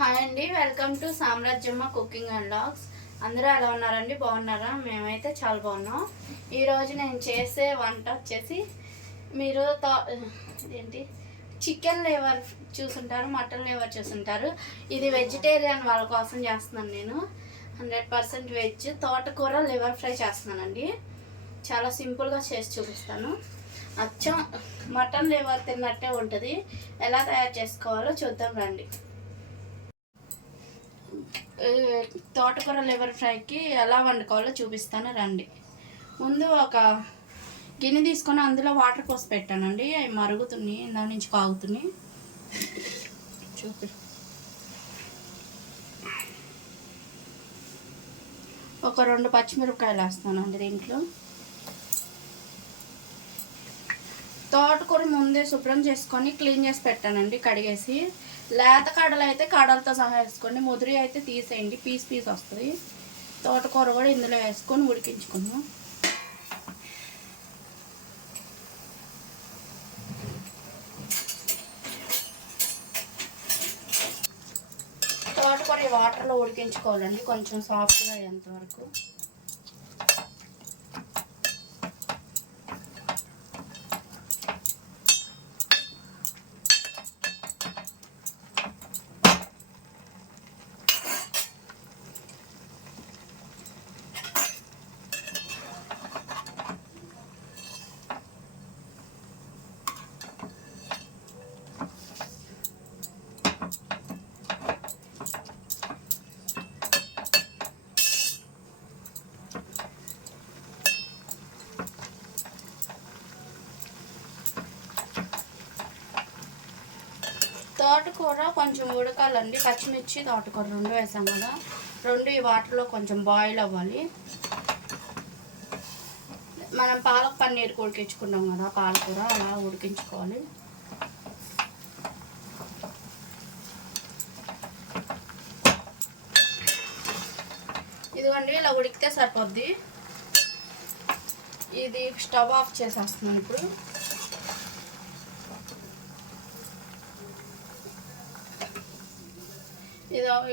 Hi అండి, welcome to Samrajyamma cooking and vlogs. అందరూ ఎలా ఉన్నారండి? బాగున్నారా? మేమైతే చాలా బాగున్నాం. ఈరోజు నేను చేసే వంట వచ్చేసి మీరు ఏంటి చికెన్ లేవర్ చూసుంటారు, మటన్ లేవర్ చూసుంటారు. ఇది వెజిటేరియన్ వాళ్ళ కోసం చేస్తున్నాను. నేను 100% వెజ్ తోటకూర లివర్ ఫ్రై చేస్తున్నానండి. చాలా సింపుల్గా చేసి చూపిస్తాను. అచ్చం మటన్ లివర్ తిన్నట్టే ఉంటుంది. ఎలా తయారు చేసుకోవాలో చూద్దాం రండి. తోటకూర లివర్ ఫ్రైకి ఎలా వండుకోవాలో చూపిస్తాను రండి. ముందు ఒక గిన్నె తీసుకొని అందులో వాటర్ పోసి పెట్టానండి. అవి మరుగుతున్నాయి, దాని నుంచి కాగుతున్నాయి. ఒక 2 పచ్చిమిరపకాయలు వేస్తానండి దీంట్లో. తోటకూర ముందే శుభ్రం చేసుకొని క్లీన్ చేసి పెట్టానండి, కడిగేసి. లేత కాడలు అయితే కాడలతో సహా వేసుకోండి, ముదిరి అయితే తీసేయండి, పీస్ వస్తుంది. తోటకూర కూడా ఇందులో వేసుకొని ఉడికించుకుందాం. తోటకూర ఈ వాటర్లో ఉడికించుకోవాలండి, కొంచెం సాఫ్ట్గా అయ్యేంత వరకు. తోటకూర కొంచెం ఉడకాలండి. పచ్చిమిర్చి తోటకూర 2 వేసాం కదా, 2 ఈ వాటర్లో కొంచెం బాయిల్ అవ్వాలి. మనం పాలక్ పన్నీర్ ఉడికించుకున్నాం కదా, పాలకూర అలా ఉడికించుకోవాలి. ఇదిగోండి, ఇలా ఉడికితే సరిపోద్ది. ఇది స్టవ్ ఆఫ్ చేసేస్తున్నాను ఇప్పుడు.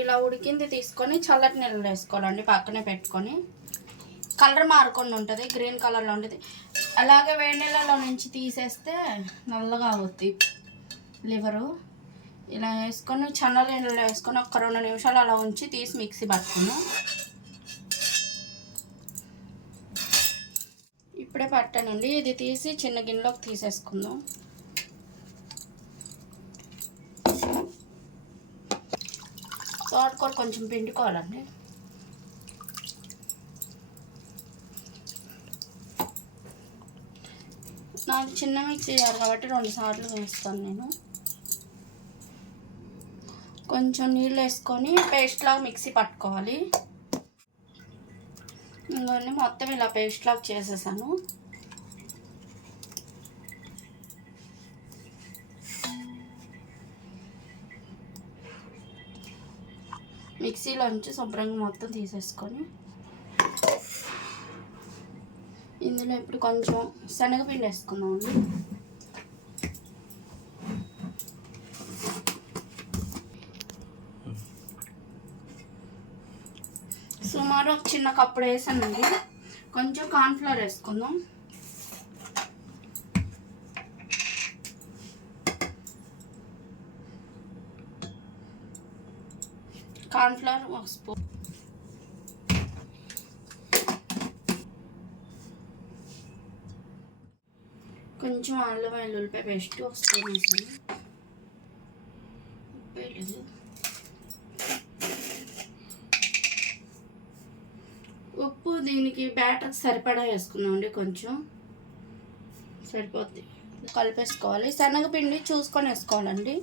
ఇలా ఉడికింది తీసుకొని చల్లటి నీళ్ళు వేసుకోవాలండి, పక్కనే పెట్టుకొని. కలర్ మారకుండా ఉంటుంది, గ్రీన్ కలర్లో ఉంటుంది. అలాగే వేడి నీళ్ళలో నుంచి తీసేస్తే నల్లగా అవుద్ది లివరు. ఇలా వేసుకొని చల్ల నీళ్ళలో వేసుకొని ఒక 2 నిమిషాలు అలా ఉంచి తీసి మిక్సీ పట్టుకున్నాం. ఇప్పుడే పట్టానండి, ఇది తీసి చిన్న గిన్నెలోకి తీసేసుకుందాం. తోటకూర కొంచెం పిండుకోవాలండి. నాకు చిన్న మిక్సీ చేయాలి కాబట్టి 2 సార్లు వేస్తాను నేను. కొంచెం నీళ్ళు వేసుకొని పేస్ట్ లాగా మిక్సీ పట్టుకోవాలి. ఇంకొన్ని మొత్తం ఇలా పేస్ట్ లాగా చేసేసాను. మిక్సీలోంచి శుభ్రంగా మొత్తం తీసేసుకొని ఇందులో ఇప్పుడు కొంచెం శనగపిండి వేసుకుందామండి. సుమారు ఒక చిన్న కప్పుడు వేసానండి. కొంచెం కార్న్ఫ్లవర్ వేసుకుందాం. Cornflour 1 spoon. కొంచెం అల్లం వెల్లుల్లిపాయ పేస్ట్ 1 స్పూన్ వేసాను. ఉప్పు దీనికి బ్యాటర్ సరిపడా వేసుకున్నామండి, కొంచెం సరిపోద్ది. కలిపేసుకోవాలి. శనగపిండి చూసుకొని వేసుకోవాలండి.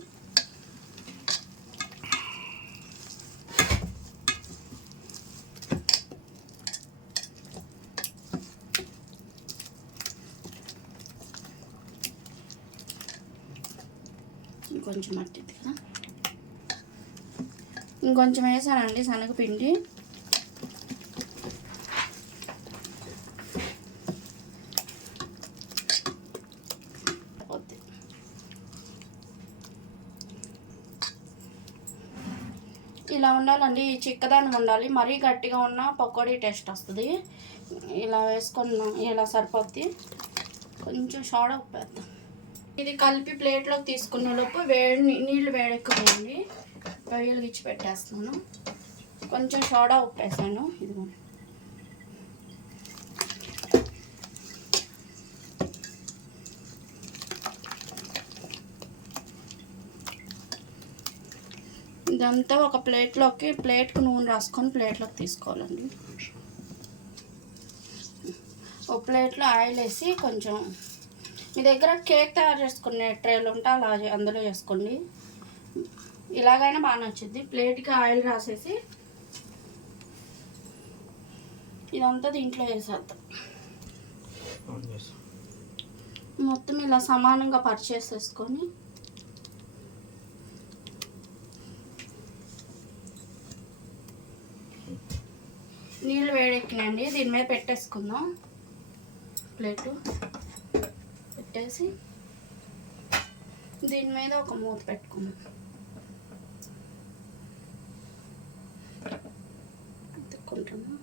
ఇంకొంచెం మట్టింది కదా, ఇంకొంచెం వేసానండి శనగపిండి. ఇలా ఉండాలండి, చిక్కదనం ఉండాలి. మరీ గట్టిగా ఉన్న పకోడీ టేస్ట్ వస్తుంది. ఇలా వేసుకున్నాం, ఇలా సరిపోద్ది. కొంచెం సోడా ఉప్పు వేద్దాం. ఇది కలిపి ప్లేట్లోకి తీసుకున్న లోపు నీళ్ళు వేడెక్కుతాయండి. వెలిగించి పెట్టేస్తున్నాను. కొంచెం సోడా ఉప్పు వేసాను. ఇదిగో ఇదంతా ఒక ప్లేట్కి నూనె రాసుకొని ప్లేట్లోకి తీసుకోవాలండి. ఒక ప్లేట్లో ఆయిల్ వేసి కొంచెం మీ దగ్గర కేక్ తయారు చేసుకునే ట్రేలు ఉంటే అలా అందులో చేసుకోండి. ఇలాగైనా బాగా నచ్చుద్ది. ప్లేట్కి ఆయిల్ రాసేసి ఇదంతా దీంట్లో వేసేద్దాం. మొత్తం ఇలా సమానంగా పరిచేసేసుకొని నీళ్ళు వేడెక్కినండి. దీని మీద పెట్టేసుకుందాం. ప్లేటు పెట్టేసి దీని మీద ఒక మూత పెట్టుకుందాం. తిక్కుంటున్నా.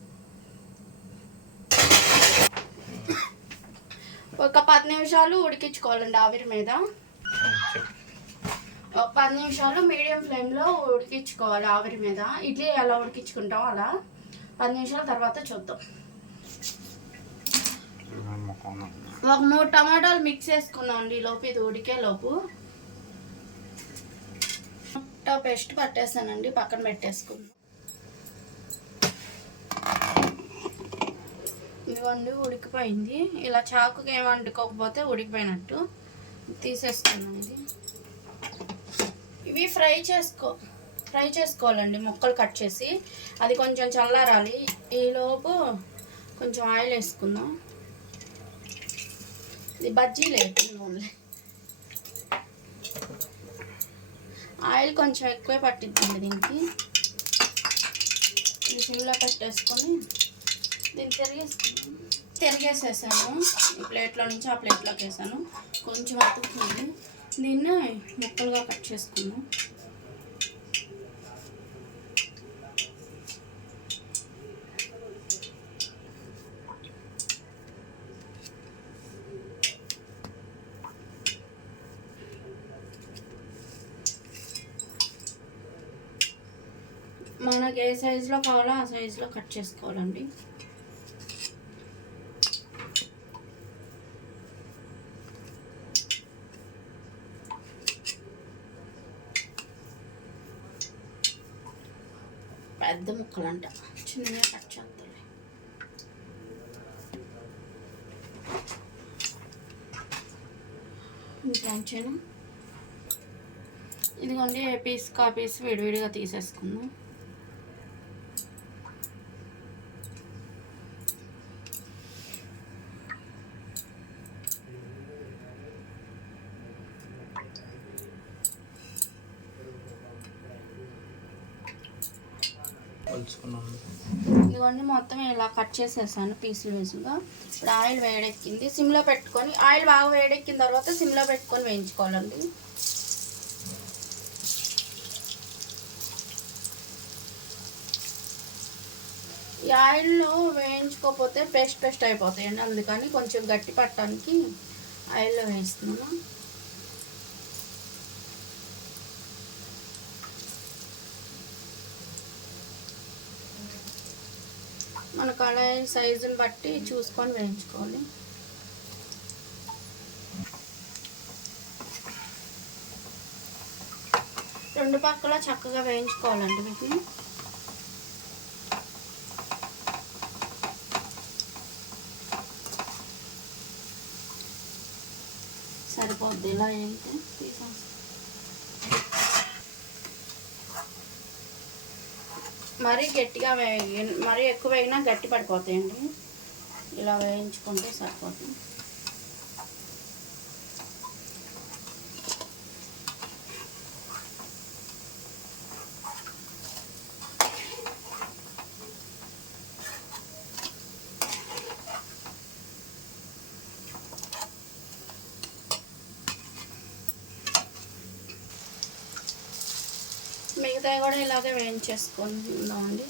ఒక 10 నిమిషాలు ఉడికించుకోవాలండి ఆవిరి మీద. ఒక 10 నిమిషాలు మీడియం ఫ్లేమ్లో ఉడికించుకోవాలి ఆవిరి మీద. ఇడ్లీ ఎలా ఉడికించుకుంటాం అలా 10 నిమిషాల తర్వాత చూద్దాం. ఒక 3 టమాటాలు మిక్స్ చేసుకుందాం అండి లోపు, ఇది ఉడికే లోపు. టమాటా పేస్ట్ పట్టేస్తానండి, పక్కన పెట్టేసుకుందాం. ఇదిగోండి ఉడికిపోయింది. ఇలా చాకుకి ఏమి వండుకోకపోతే ఉడికిపోయినట్టు తీసేసుకున్నాం. ఇవి ఫ్రై చేసుకోవాలండి, ముక్కలు కట్ చేసి. అది కొంచెం చల్లారాలి. ఈలోపు కొంచెం ఆయిల్ వేసుకుందాం. ఇది బజ్జీ లేదు, ఓన్లీ ఆయిల్ కొంచెం ఎక్కువే పట్టిద్దండి దీనికి. ఇది సిమ్లో పెట్టేసుకొని దీన్ని తిరిగేసేసాను. ఈ ప్లేట్లో నుంచి ఆ ప్లేట్లోకి వేసాను. కొంచెం అతుక్కుంది. దీన్ని ముక్కలుగా కట్ చేసుకున్నాం. మనకి ఏ సైజులో కావాలో ఆ సైజులో కట్ చేసుకోవాలండి. పెద్ద ముక్కలు అంట, చిన్నగా కట్ చేస్తాను. ఇంకొంచెం ఇదిగోండి, ఏ పీస్ కా పీస్ విడివిడిగా తీసేసుకుందాం. ఇదిగోండి మొత్తం ఇలా కట్ చేసేసాను పీసులు వేసుగా. ఇప్పుడు ఆయిల్ వేడెక్కింది, సిమ్లో పెట్టుకొని, ఆయిల్ బాగా వేడెక్కిన తర్వాత సిమ్లో పెట్టుకొని వేయించుకోవాలండి. ఈ ఆయిల్లో వేయించుకోకపోతే పేస్ట్ అయిపోతాయండి. అందుకని కొంచెం గట్టి పట్టడానికి ఆయిల్లో వేస్తున్నాను. మన కళాయి సైజుని బట్టి చూసుకొని వేయించుకోవాలి. రెండు పక్కల చక్కగా వేయించుకోవాలండి. వీటిని సరిపోద్ది. ఇలా అయితే తీసేస్తాం. మరీ గట్టిగా మరీ ఎక్కువ వేగినా గట్టి పడిపోతాయండి. ఇలా వేయించుకుంటే సరిపోతుంది. మిగతా మిగతావి కూడా ఇలాగే వేయించేసుకుందామండి.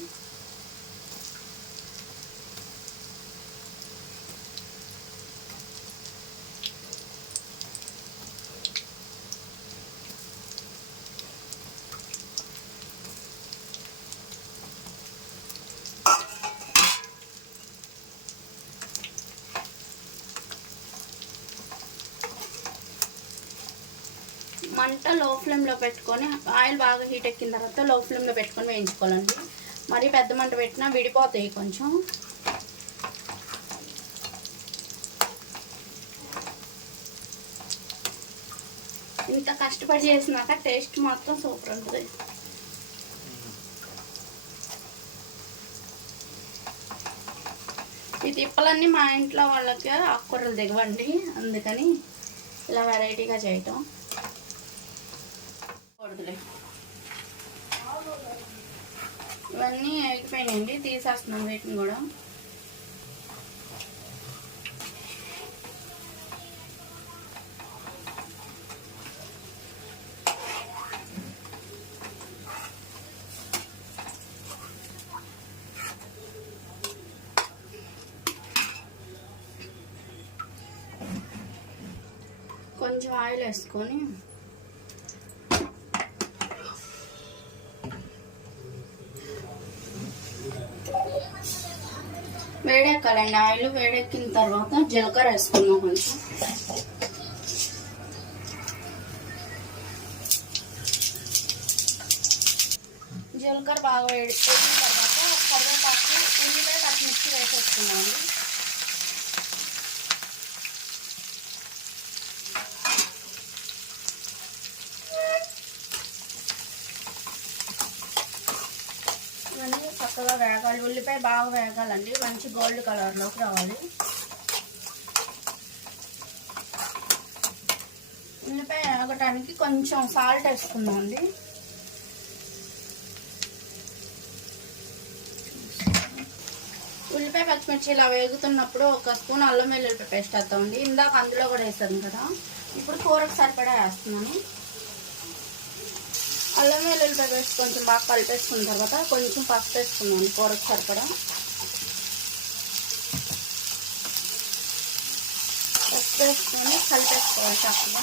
మంట లో ఫ్లేమ్లో పెట్టుకొని ఆయిల్ బాగా హీట్ ఎక్కిన తర్వాత లో ఫ్లేమ్లో పెట్టుకొని వేయించుకోవాలండి. మరీ పెద్ద మంట పెట్టినా విడిపోతాయి కొంచెం. ఇంత కష్టపడి చేసినాక టేస్ట్ మాత్రం సూపర్ ఉంటుంది. ఈ తిప్పలన్నీ మా ఇంట్లో వాళ్ళకి ఆకుకూరలు దిగవండి, అందుకని ఇలా వెరైటీగా చేయటం. ఇవన్నీ ఎగిపోయినాయండి, తీసేస్తున్నాం వీటిని కూడా. కొంచెం ఆయిల్ వేసుకొని వేడెక్కాలండి. ఆయిల్ వేడెక్కిన తర్వాత జీలకర్ర వేసుకున్నాం. కొంచెం జీలకర్ర బాగా వేడిన తర్వాత కరివేపాకు, ఉల్లిపాయ, పచ్చిమిర్చి వేసేసుకున్నామండి. ఇవన్నీ చక్కగా వేగాలి. ఉల్లిపాయ బాగా వేగాలండి, మంచి గోల్డ్ కలర్లోకి రావాలి. ఉల్లిపాయ వేగటానికి కొంచెం సాల్ట్ వేసుకుందాం అండి. ఉల్లిపాయ పచ్చిమిర్చి ఇలా వేగుతున్నప్పుడు ఒక స్పూన్ అల్లం వెల్లుల్లి పేస్ట్ వేద్దామండి. ఇందాక అందులో కూడా వేసాను కదా, ఇప్పుడు కూరకు సరిపడా వేస్తున్నాను. అల్లం వెల్లుల్లి పేస్ట్ కొంచెం బాగా కలిపేసుకున్న తర్వాత కొంచెం పసుపు వేసుకున్నాను కూరకు సరిపడా. పసుపు వేసుకొని కలిపేసుకోవాలి చక్కగా.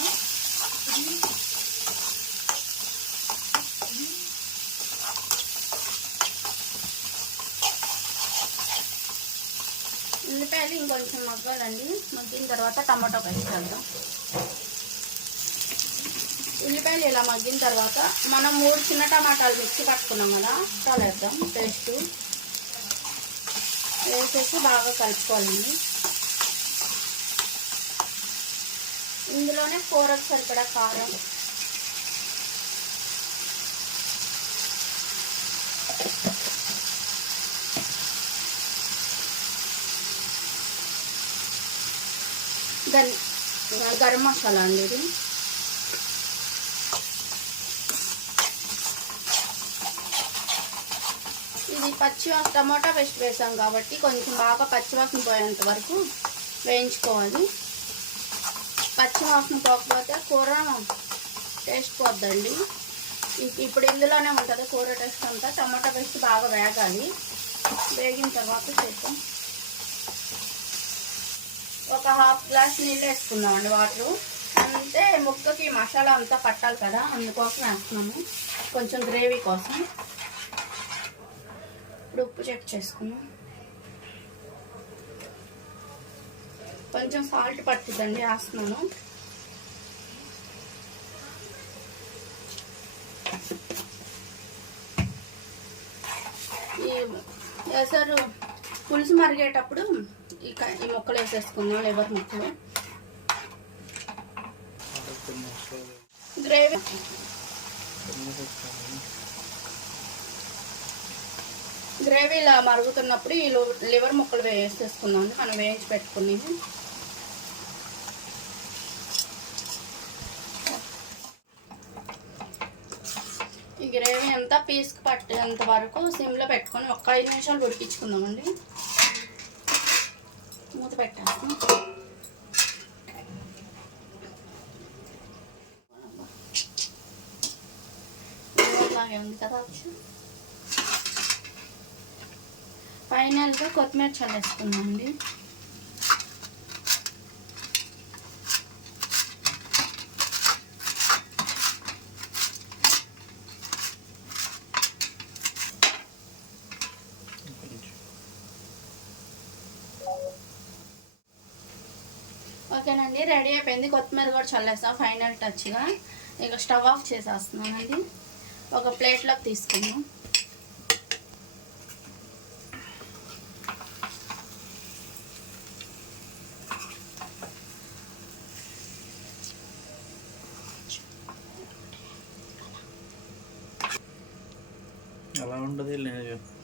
ఉల్లిపాయలు ఇంకొంచెం మగ్గాలండి. మగ్గిన తర్వాత టమాటో పేస్ట్ వేద్దాం. ఉల్లిపాయలు ఇలా మగ్గిన తర్వాత మనం 3 చిన్న టమాటాలు మిక్సీ పట్టుకున్నాం కదా, చాలా వేద్దాం. పేస్ట్ వేసేసి బాగా కలుపుకోవాలండి. ఇందులోనే కూరకు సరిపడా కారం, గరం మసాలా అండి. ఇది టమాటా పేస్ట్ వేసాం కాబట్టి కొంచెం బాగా పచ్చివాసన పోయేంత వరకు వేయించుకోవాలి. పచ్చివాసన పోకపోతే కూర టేస్ట్ పోద్దండి. ఇప్పుడు ఇందులోనే ఉంటుంది కూర టేస్ట్ అంతా. టమాటా పేస్ట్ బాగా వేగాలి. వేగిన తర్వాత చేద్దాం. ఒక హాఫ్ గ్లాస్ నీళ్ళు వేసుకుందామండి, వాటరు. అంటే ముక్కకి మసాలా అంతా పట్టాలి కదా, అందుకోసం వేస్తున్నాము, కొంచెం గ్రేవీ కోసం. ఇప్పుడు ఉప్పు చెక్ చేసుకున్నాం. కొంచెం సాల్ట్ పట్టుదండి, వేస్తున్నాను. ఈ ఎసరు పులుసు మరిగేటప్పుడు ఈ ముక్కలు వేసేసుకుందాం, లివర్ ముక్కలు. గ్రేవీ ఇలా మరుగుతున్నప్పుడు ఈ లివర్ ముక్కలు వేసేసుకుందాం, మనం వేయించి పెట్టుకుని. ఈ గ్రేవీ అంతా పీస్కి పట్టేంత వరకు సిమ్లో పెట్టుకొని ఒక 5 నిమిషాలు ఉడికించుకుందామండి. మూత పెట్టాము. లాగే ఉంది కదా ఆప్షన్. ఫైనల్గా కొత్తిమీర చల్లేసుకుందామండి. ఓకేనండి, రెడీ అయిపోయింది. కొత్తిమీర కూడా చల్లేస్తాం ఫైనల్ టచ్గా. ఇక స్టవ్ ఆఫ్ చేసేస్తున్నానండి. ఒక ప్లేట్లోకి తీసుకుందాం. ఎలా ఉంటుంది?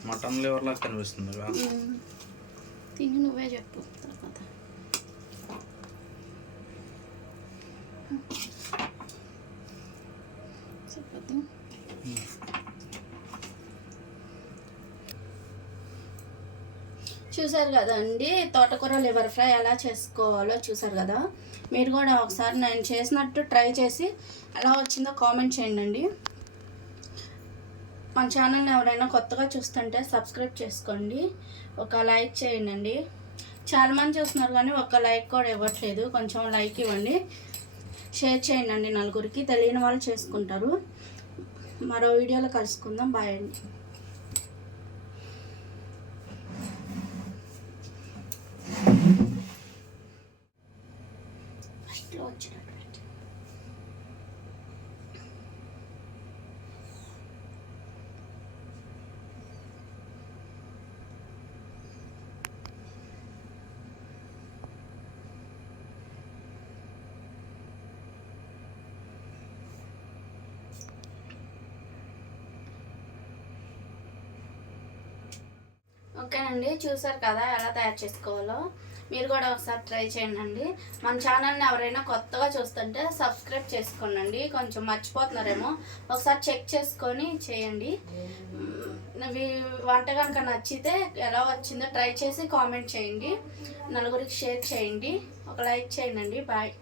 మటన్ లివర్ లాగా కనిపిస్తుంది. తిని నువ్వే చెప్పు తర్వాత. చూసారు కదండి, తోటకూర లివర్ ఫ్రై ఎలా చేసుకోవాలో చూసారు కదా. మీరు కూడా ఒకసారి నేను చేసినట్టు ట్రై చేసి ఎలా వచ్చిందో కామెంట్ చేయండి. మన ఛానల్ని ఎవరైనా కొత్తగా చూస్తుంటే సబ్స్క్రైబ్ చేసుకోండి, ఒక లైక్ చేయండి. చాలామంది చూస్తున్నారు కానీ ఒక లైక్ కూడా ఇవ్వట్లేదు. కొంచెం లైక్ ఇవ్వండి, షేర్ చేయండి. నలుగురికి తెలియని వాళ్ళు చేసుకుంటారు. మరో వీడియోలో కలుసుకుందాం. బాయ్ అండి. ఫస్ట్లో వచ్చినట్టు ఓకేనండి, చూసారు కదా ఎలా తయారు చేసుకోవాలో. మీరు కూడా ఒకసారి ట్రై చేయండి. మన ఛానల్ని ఎవరైనా కొత్తగా చూస్తుంటే సబ్స్క్రైబ్ చేసుకోండి. కొంచెం మర్చిపోతున్నారేమో, ఒకసారి చెక్ చేసుకొని చేయండి. వంట కనుక నచ్చితే ఎలా వచ్చిందో ట్రై చేసి కామెంట్ చేయండి. నలుగురికి షేర్ చేయండి, ఒక లైక్ చేయండి. బాయ్.